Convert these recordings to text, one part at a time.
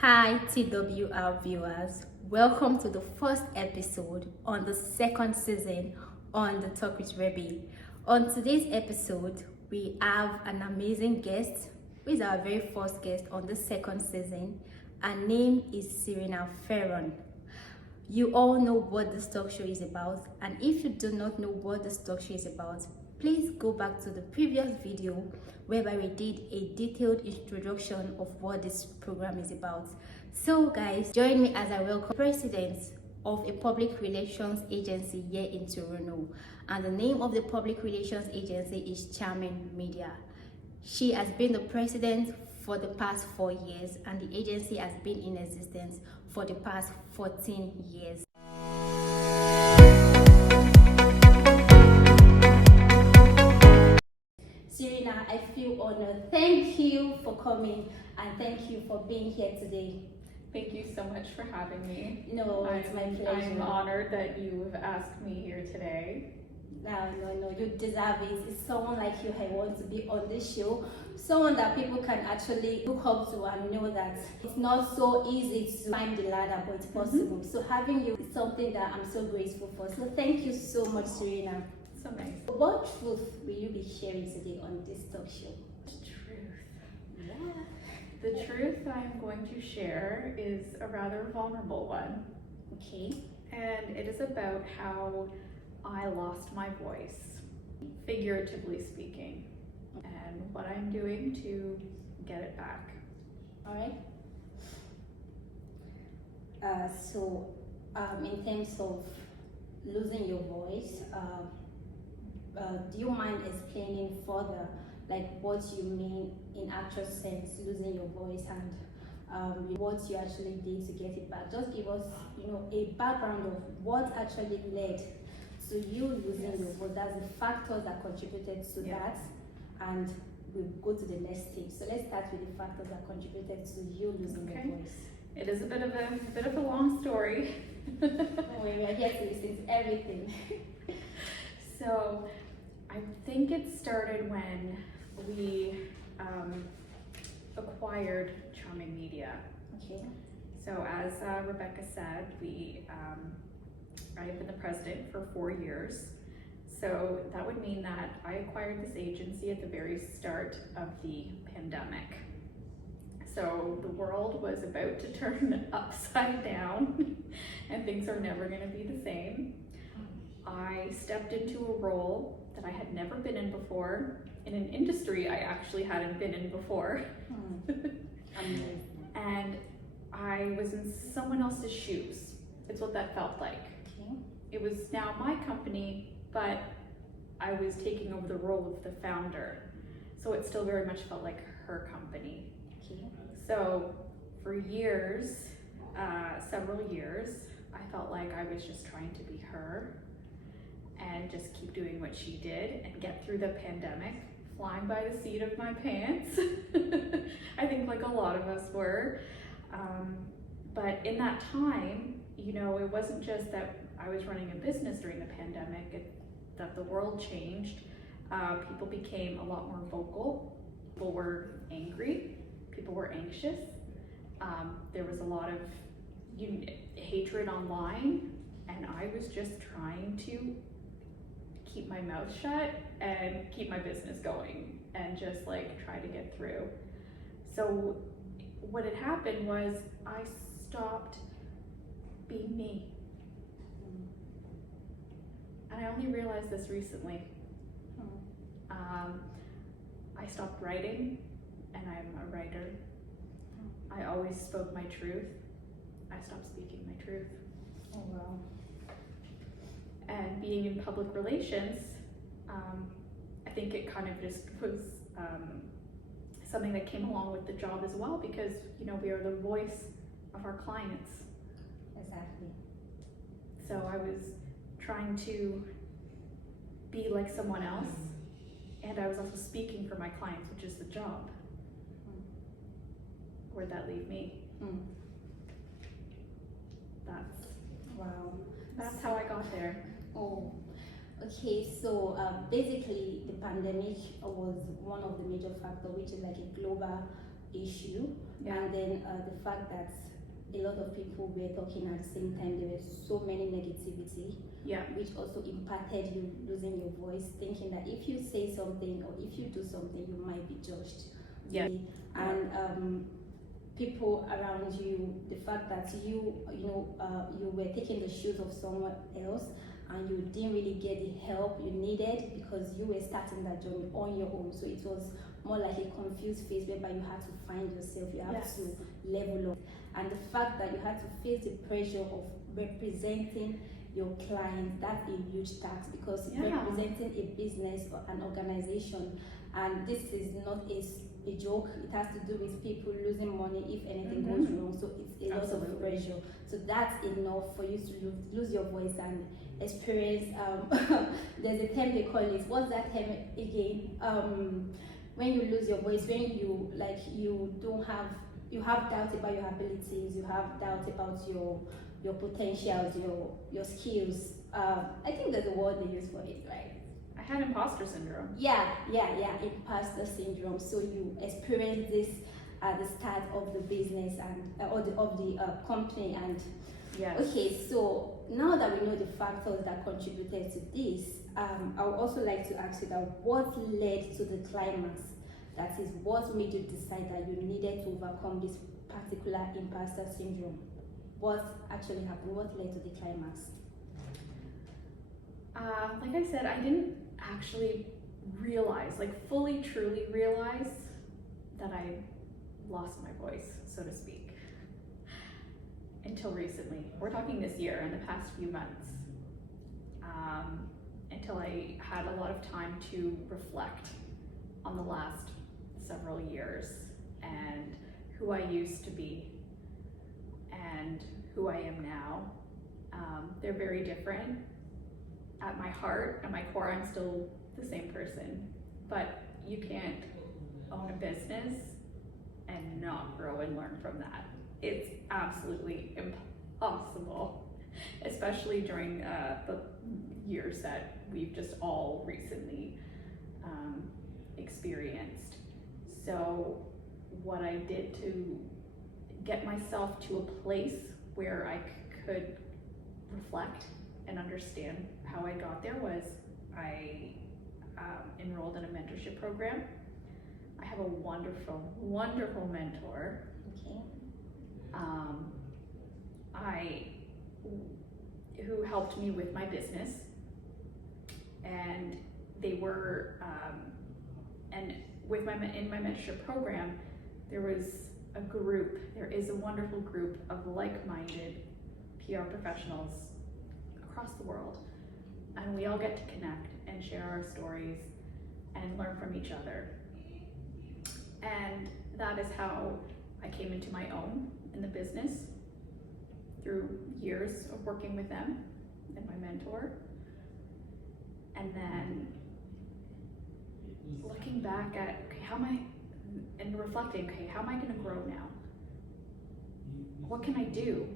Hi TWR viewers, welcome to the first episode on the second season on the Talk with Rebbe. On today's episode, we have an amazing guest, who is our very first guest on the second season. Her name is Serena Ferron. You all know what this talk show is about, and if you do not know what this talk show is about, please go back to the previous video whereby we did a detailed introduction of what this program is about. So guys, join me as I welcome president of a public relations agency here in Toronto, and the name of the public relations agency is Charming Media. She has been the president for the past 4 years, and the agency has been in existence for the past 14 years. Serena, I feel honored. Thank you for coming and thank you for being here today. Thank you so much for having me. No, it's my pleasure. I'm honored that you've asked me here today. No, you deserve it. It's someone like you I want to be on this show. Someone that people can actually look up to and know that it's not so easy to climb the ladder, but it's possible. So having you is something that I'm so grateful for. So thank you so much, Serena. So nice. What truth will you be sharing today on this talk show? Truth. Yeah. The truth I'm going to share is a rather vulnerable one. Okay. And it is about how I lost my voice, figuratively speaking, and what I'm doing to get it back. All right. In terms of losing your voice, do you mind explaining further, like what you mean in actual sense, losing your voice, and what you actually did to get it back? Just give us, a background of what actually led to you losing your voice. That's the factors that contributed to that, and we'll go to the next stage. So let's start with the factors that contributed to you losing your voice. It is a bit of a long story. Don't worry, we are here to listen to everything. So, I think it started when we acquired Charming Media. Okay. So as Rebecca said, I have been the president for 4 years. So that would mean that I acquired this agency at the very start of the pandemic. So the world was about to turn upside down and things are never going to be the same. I stepped into a role that I had never been in before, in an industry I actually hadn't been in before. And I was in someone else's shoes. It's what that felt like. Okay. It was now my company, but I was taking over the role of the founder. So it still very much felt like her company. Okay. So for years, several years, I felt like I was just trying to be her and just keep doing what she did and get through the pandemic, flying by the seat of my pants. I think like a lot of us were. But in that time, it wasn't just that I was running a business during the pandemic, that the world changed. People became a lot more vocal. People were angry. People were anxious. There was a lot of hatred online, and I was just trying to keep my mouth shut and keep my business going and just try to get through. So what had happened was I stopped being me. And I only realized this recently. I stopped writing, and I'm a writer. I always spoke my truth. I stopped speaking my truth. Oh, wow. And being in public relations, I think it kind of just was something that came along with the job as well, because we are the voice of our clients. Exactly. So I was trying to be like someone else, and I was also speaking for my clients, which is the job. Where'd that leave me? That's how I got there. Oh, okay. So basically, the pandemic was one of the major factors, which is like a global issue. Yeah. And then the fact that a lot of people were talking at the same time, there was so many negativity, Yeah. which also impacted you losing your voice, thinking that if you say something or if you do something, you might be judged. Yeah. And people around you, the fact that you were taking the shoes of someone else and you didn't really get the help you needed because you were starting that journey on your own. So it was more like a confused phase whereby you had to find yourself, you have Yes. to level up. And the fact that you had to face the pressure of representing your client, that's a huge task because representing a business or an organization, and this is not a joke, it has to do with people losing money if anything goes wrong, so it's a lot of pressure. So that's enough for you to lose your voice and experience there's a term they call it, what's that term again, when you lose your voice, when you you have doubt about your abilities, you have doubt about your potentials, your skills. I think there's a word they use for it, right? I had imposter syndrome. Yeah, imposter syndrome. So you experience this at the start of the business and of the company. And Yes. okay, so now that we know the factors that contributed to this, I would also like to ask you that what led to the climax? That is, what made you decide that you needed to overcome this particular imposter syndrome? What actually happened? What led to the climax? Like I said, I didn't actually realize, like fully, truly realize that I lost my voice, so to speak, until recently. We're talking this year, in the past few months, until I had a lot of time to reflect on the last several years and who I used to be and who I am now. They're very different. At my heart, at my core, I'm still the same person, but you can't own a business and not grow and learn from that. It's absolutely impossible, especially during the years that we've just all recently experienced. So what I did to get myself to a place where I could reflect and understand how I got there was I enrolled in a mentorship program. I have a wonderful, wonderful mentor. Okay. Who helped me with my business, and they were and with in my mentorship program, there is a wonderful group of like-minded PR professionals across the world, and we all get to connect and share our stories and learn from each other. And that is how I came into my own in the business, through years of working with them and my mentor. And then looking back at, and reflecting, how am I gonna grow now? What can I do?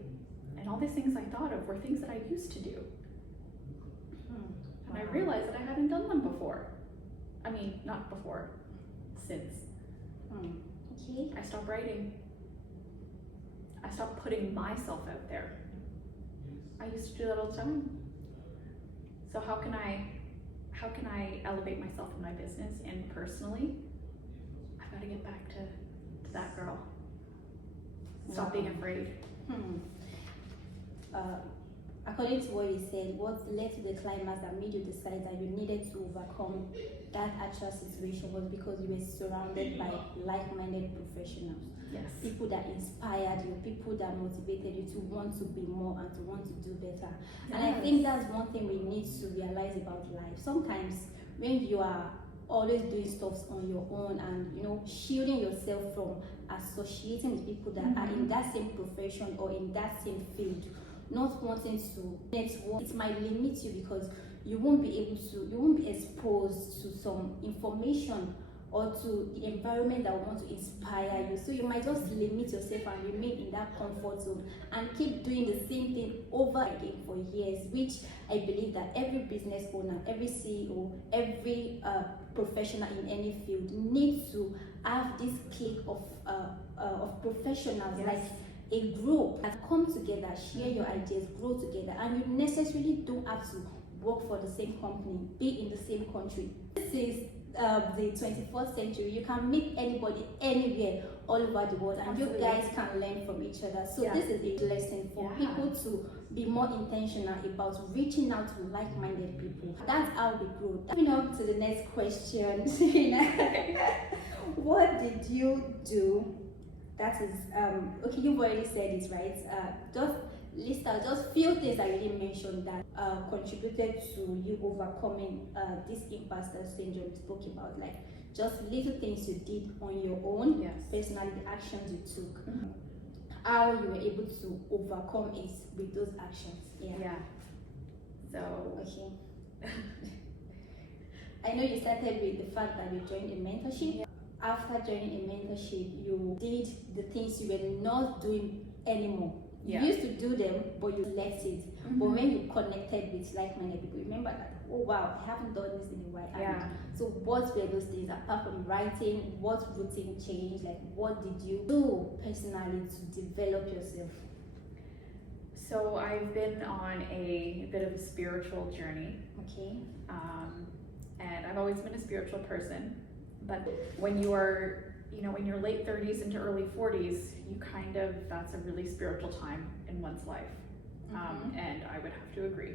And all these things I thought of were things that I used to do. And I realized that I hadn't done them before. I mean, not before, since. Okay. I stopped writing. I stopped putting myself out there. I used to do that all the time. So how can I elevate myself in my business and personally? I've got to get back to that girl. Stop being afraid. According to what you said, what led to the climax that made you decide that you needed to overcome that actual situation was because you were surrounded by like-minded professionals. Yes. People that inspired you, people that motivated you to want to be more and to want to do better. Yes. And I think that's one thing we need to realize about life. Sometimes when you are always doing stuff on your own and shielding yourself from associating with people that are in that same profession or in that same field, not wanting to network, it might limit you because you won't be exposed to some information or to the environment that want to inspire you. So you might just limit yourself and remain in that comfort zone and keep doing the same thing over again for years, which I believe that every business owner, every CEO, every professional in any field needs to have this clique of professionals, Yes. like a group that come together, share your ideas, grow together, and you necessarily don't have to work for the same company, be in the same country. This is the 21st century. You can meet anybody anywhere all over the world, and Absolutely. you guys can learn from each other. So Yeah. this is a lesson for Yeah. people to be more intentional about reaching out to like-minded people. That's how we grow. Moving on to the next question. What did you do? That is okay. You've already said it, right? Just list out just few things I already mentioned that contributed to you overcoming this imposter syndrome you spoke about, like just little things you did on your own, Yes. personally, the actions you took, how you were able to overcome it with those actions. Yeah. So Okay. I know you started with the fact that you joined a mentorship. After joining a mentorship, you did the things you were not doing anymore. Yeah. You used to do them, but you left it. But when you connected with like-minded people, you remember that, oh wow, I haven't done this in a while. Yeah. So what were those things apart from writing? What routine changed? Like what did you do personally to develop yourself? So I've been on a bit of a spiritual journey, Okay. and I've always been a spiritual person. But when you are, when you're late 30s into early 40s, that's a really spiritual time in one's life. And I would have to agree.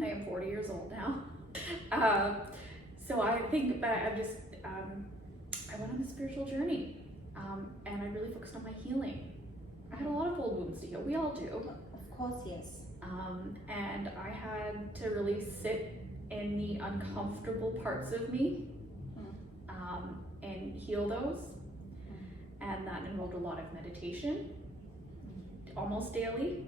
I am 40 years old now. So I think that I went on a spiritual journey, and I really focused on my healing. I had a lot of old wounds to heal. We all do. Of course, yes. And I had to really sit in the uncomfortable parts of me and heal those. And that involved a lot of meditation, almost daily.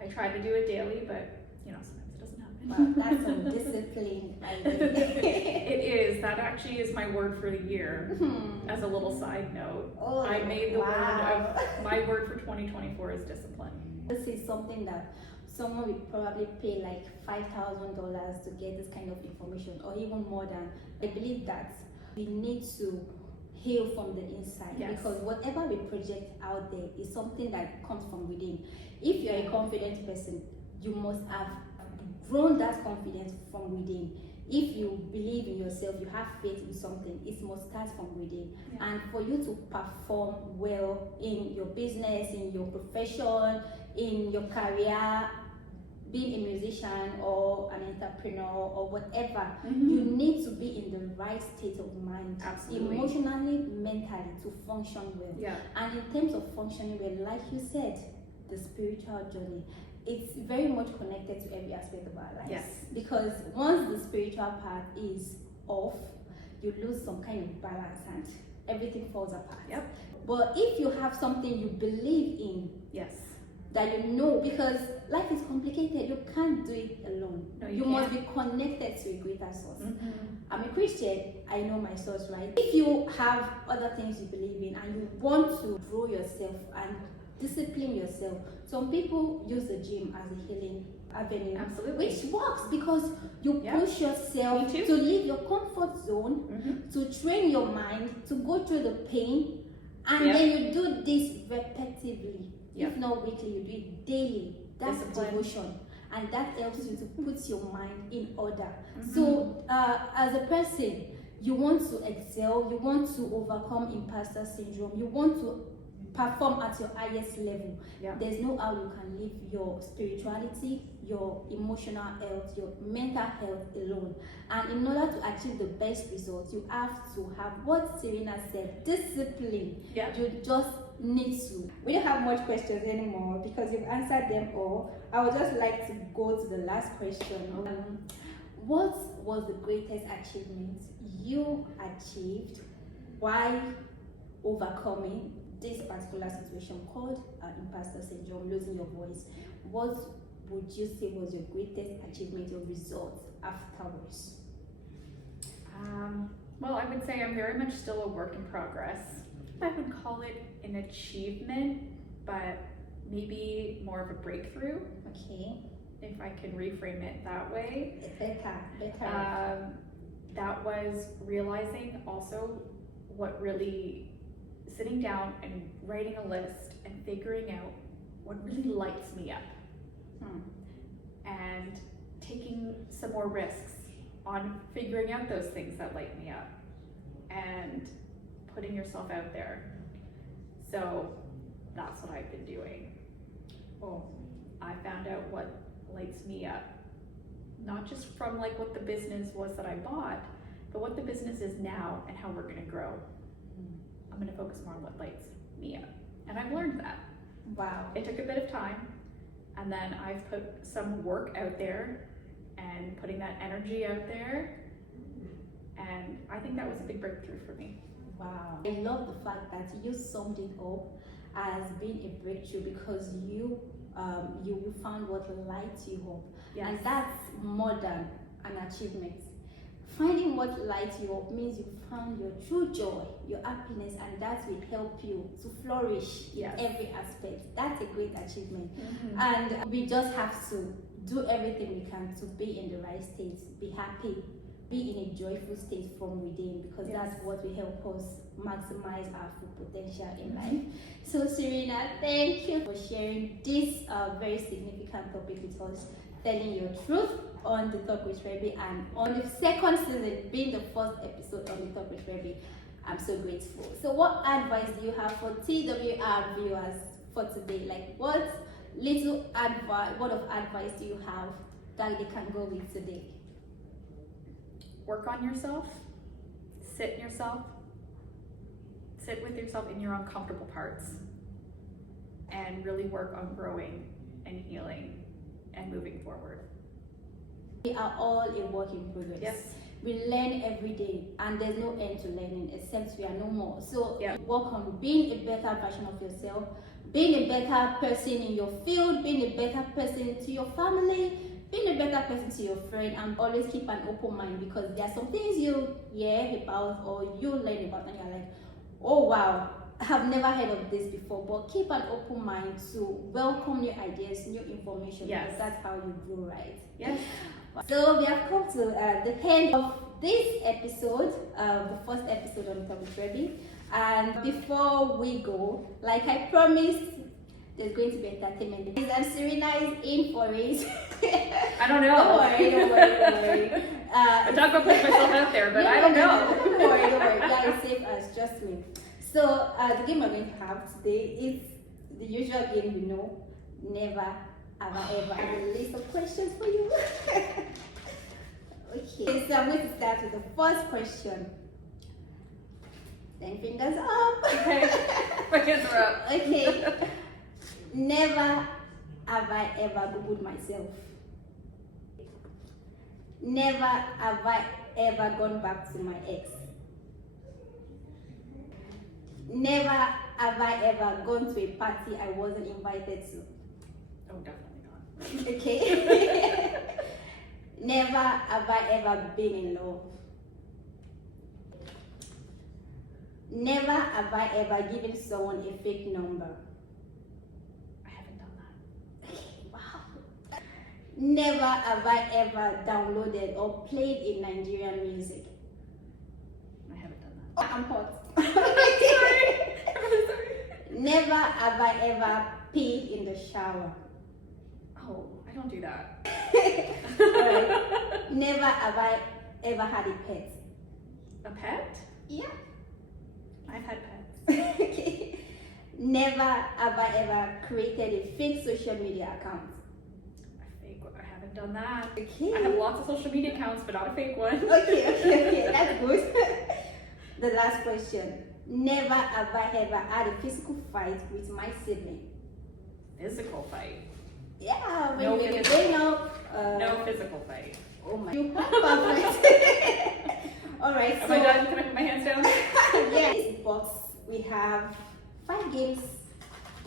I try to do it daily, but sometimes it doesn't happen. Wow, that's some discipline. It is. That actually is my word for the year. As a little side note, Oh, I made the wow. my word for 2024 is discipline. This is something that someone would probably pay like $5,000 to get this kind of information, or even more than. I believe that we need to heal from the inside, Yes. because whatever we project out there is something that comes from within. If you're a confident person, you must have grown that confidence from within. If you believe in yourself, you have faith in something, it must start from within. Yeah. And for you to perform well in your business, in your profession, in your career, being a musician or an entrepreneur or whatever, you need to be in the right state of mind, Absolutely. emotionally, mentally, to function well. Yeah. And in terms of functioning well, like you said, the spiritual journey, it's very much connected to every aspect of our lives. Yes. Because once the spiritual part is off, you lose some kind of balance and everything falls apart. Yep. But if you have something you believe in, Yes. that you know, because life is complicated, you can't do it alone. No, you you must can't. be connected to a greater source. Mm-hmm. I'm a Christian, I know my source, right? If you have other things you believe in and you want to grow yourself and discipline yourself, some people use the gym as a healing avenue. Absolutely. Which works because you Yeah. push yourself Me too. to leave your comfort zone, to train your mind, to go through the pain, and Yeah. then you do this repetitively. Yeah. If not weekly, you do it daily. That's Discipline. devotion, and that helps you to put your mind in order. So, as a person, you want to excel, you want to overcome imposter syndrome, you want to perform at your highest level. Yeah. There's no how you can live your spirituality, your emotional health, your mental health alone. And in order to achieve the best results, you have to have what Serena said, discipline. Yeah. You just need to. We don't have much questions anymore because you've answered them all. I would just like to go to the last question. What was the greatest achievement you achieved while overcoming this particular situation called imposter syndrome, losing your voice? What would you say was your greatest achievement or result afterwards? Well, I would say I'm very much still a work in progress. I would call it an achievement, but maybe more of a breakthrough, Okay, if I can reframe it that way. better. That was realizing also what really, sitting down and writing a list and figuring out what really lights me up. And taking some more risks on figuring out those things that light me up and putting yourself out there. So that's what I've been doing. I found out what lights me up, not just from like what the business was that I bought, but what the business is now and how we're going to grow. I'm going to focus more on what lights me up. And I've learned that. Wow. It took a bit of time, and then I've put some work out there and putting that energy out there, and I think that was a big breakthrough for me. Wow. I love the fact that you summed it up as being a breakthrough because you found what lights you up. Yes. And that's more than an achievement. Finding what lights you up means you found your true joy, your happiness, and that will help you to flourish in every aspect. That's a great achievement. And we just have to do everything we can to be in the right state, be happy, be in a joyful state from within, because that's what will help us maximize our full potential in life. So Serena, thank you for sharing this very significant topic with us, telling your truth on the Talk with Rebbe, and on the second season being the first episode on the Talk with Rebbe. I'm so grateful. So what advice do you have for TWR viewers for today? Like what of advice do you have that they can go with today? Work on yourself, sit with yourself in your uncomfortable parts, and really work on growing and healing and moving forward. We are all a work in progress. Yes. We learn every day, and there's no end to learning except we are no more. So work on being a better version of yourself, being a better person in your field, being a better person to your family, being a better person to your friend, and always keep an open mind, because there are some things you hear about or you learn about and you're like, oh wow, I have never heard of this before. But keep an open mind to welcome new ideas, new information, because that's how you grow, right? Yes. So we have come to the end of this episode, the first episode on Talk with Rebbe. And before we go, like I promised, there's going to be entertainment. And Serena is in for it. I don't know. Don't worry. I'm not going to put myself out there, but I don't know. Don't worry. That is safe as just me. So the game we're going to have today is the usual game you know, never have I ever. I have a list of questions for you. Okay, so I'm going to start with the first question. 10 fingers up. Okay, my hands are up. Okay. Never have I ever Googled myself. Never have I ever gone back to my ex. Never have I ever gone to a party I wasn't invited to. Oh, definitely not. Okay. Never have I ever been in love. Never have I ever given someone a fake number. I haven't done that. Okay, wow. Never have I ever downloaded or played in Nigerian music. I haven't done that. I'm hot. Sorry. I'm sorry. Never have I ever peed in the shower. Oh, I don't do that. Alright. Never have I ever had a pet. A pet? Yeah. I've had pets. Okay. Never have I ever created a fake social media account. I haven't done that. Okay. I have lots of social media accounts, but not a fake one. Okay, that's good. The last question. Never have I ever had a physical fight with my sibling. Physical fight. Yeah, when No we were physical. growing up. No physical fight. Oh my. You are perfect. Alright, Am so. I done? Can I put my hands down? Yeah. In this box, we have 5 games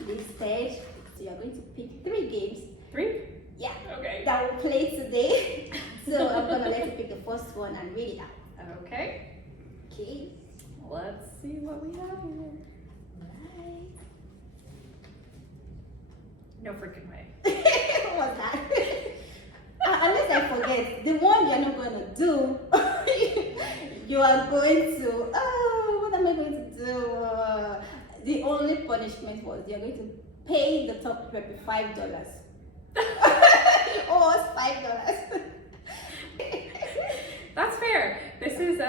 listed. So you're going to pick 3 games. 3? Yeah. Okay. That we'll play today. So I'm gonna let you pick the first one and read it out. Okay. Okay. Let's see what we have here. Right. No freaking way. What was that? Unless I forget, the one you're not going to do, you are going to, what am I going So the only punishment was you're going to pay the top rep $5. Oh, it's $5. That's fair. This is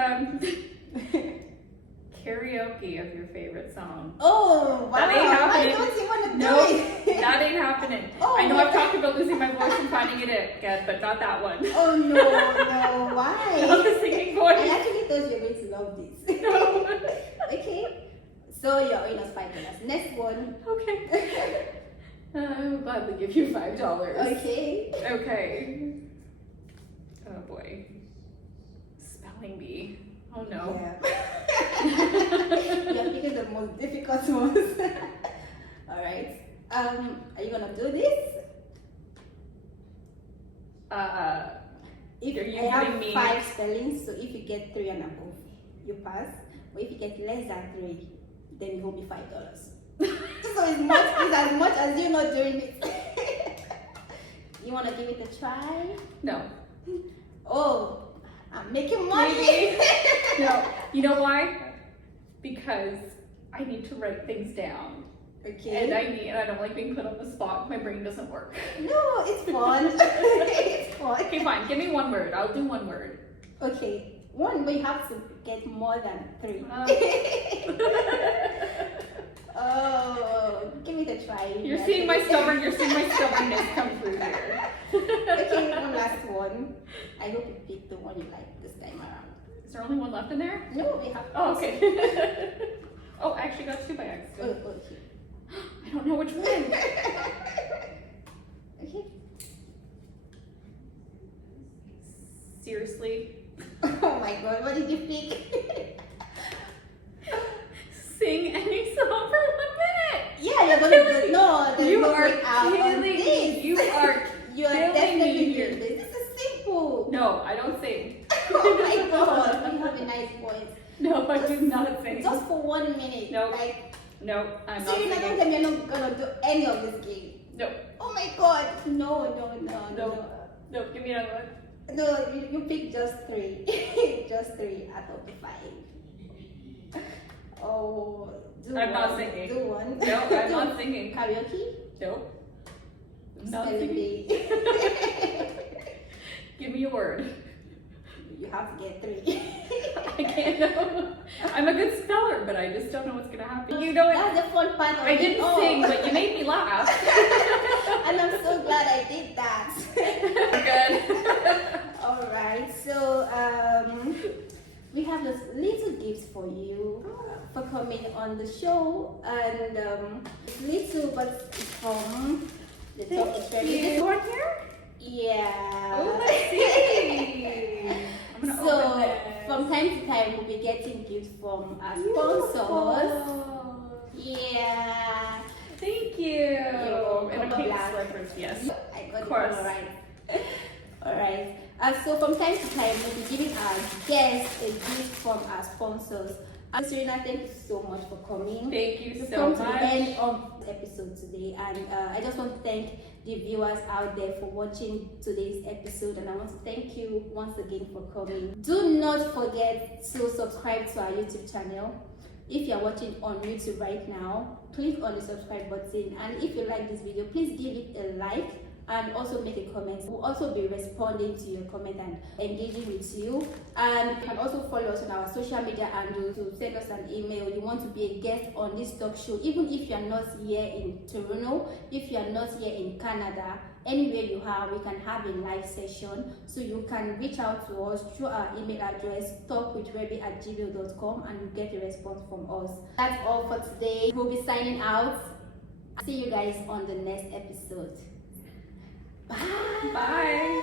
karaoke of your favorite song. Oh, wow. That ain't happening. I don't even want to do No, it. that ain't happening. Oh, I know my I've talked about losing my voice and finding it again, but not that one. Oh, no. Why? Not the singing I voice. actually thought you were going to love this. No. Okay. So your owing us $5. Next one. Okay. I will gladly give you $5. Okay. Okay. Oh boy. Spelling bee. Oh no. Yeah. You're picking the most difficult ones. Alright. Are you gonna do this? If Are you I have giving me 5 spellings, so if you get 3 and above, you pass. But if you get less than 3, then you owe me $5. So it's as much as you not doing it. You wanna give it a try? No. Oh, I'm making money. Maybe. No. You know why? Because I need to write things down. Okay. And I don't like being put on the spot. My brain doesn't work. No, it's fun. It's fun. Okay, fine. Give me one word. I'll do one word. Okay. One, we have to get more than 3. Oh, give it a try. You're seeing my stubbornness come through here. Okay, one last one. I hope you pick the one you like this time around. Is there only one left in there? No, we have. Oh, okay. Oh, I actually got 2 by accident. Oh, okay. I don't know which one. Okay. Seriously? Oh my god, what did you pick? Sing any song for 1 minute. Yeah, you're gonna do. No, there's You no are way out on killing this. me. You are You're killing definitely me here. doing this. This is simple. No, I don't sing. Oh my god, you have a nice voice. No, I do not sing. Just for 1 minute. No. Like, No, I'm not so you're not singing. gonna you're not gonna do any of this game. No, Oh my god. No. no, give me another one. No, you pick just 3. Just 3 out of the 5. Oh, do I'm one. not singing. Do one. No, I'm not singing. Karaoke? No. I'm not Spelling singing. bee. Give me a word. You have to get 3. I can't know. I'm a good speller, but I just don't know what's gonna happen. You know what? That's the fun part of I it. didn't all. sing, but you made me laugh. And I'm so glad I did that. Good. Alright, so we have this little gift for you for coming on the show, and it's little, but it's from the top. It's very This one here? Yeah. Oh, let's see. I'm gonna So open this. from time to time we'll be getting gifts from our sponsors. Beautiful. Yeah. Thank you. welcome. And a pink Black. slippers, yes. I got Of it course. all right. Alright. So from time to time we'll be giving our guests a gift from our sponsors. Serena, thank you so much for coming. Thank you We've so come to the much. end of the episode today, and I just want to thank the viewers out there for watching today's episode, and I want to thank you once again for coming. Do not forget to subscribe to our YouTube channel. If you are watching on YouTube right now, click on the subscribe button, and if you like this video, please give it a like and also make a comment. We'll also be responding to your comment and engaging with you. And you can also follow us on our social media handles to send us an email. You want to be a guest on this talk show, even if you are not here in Toronto, if you are not here in Canada, anywhere you are, we can have a live session. So you can reach out to us through our email address, talkwithreby@gmail.com, and you get a response from us. That's all for today. We'll be signing out. See you guys on the next episode. Bye. Bye.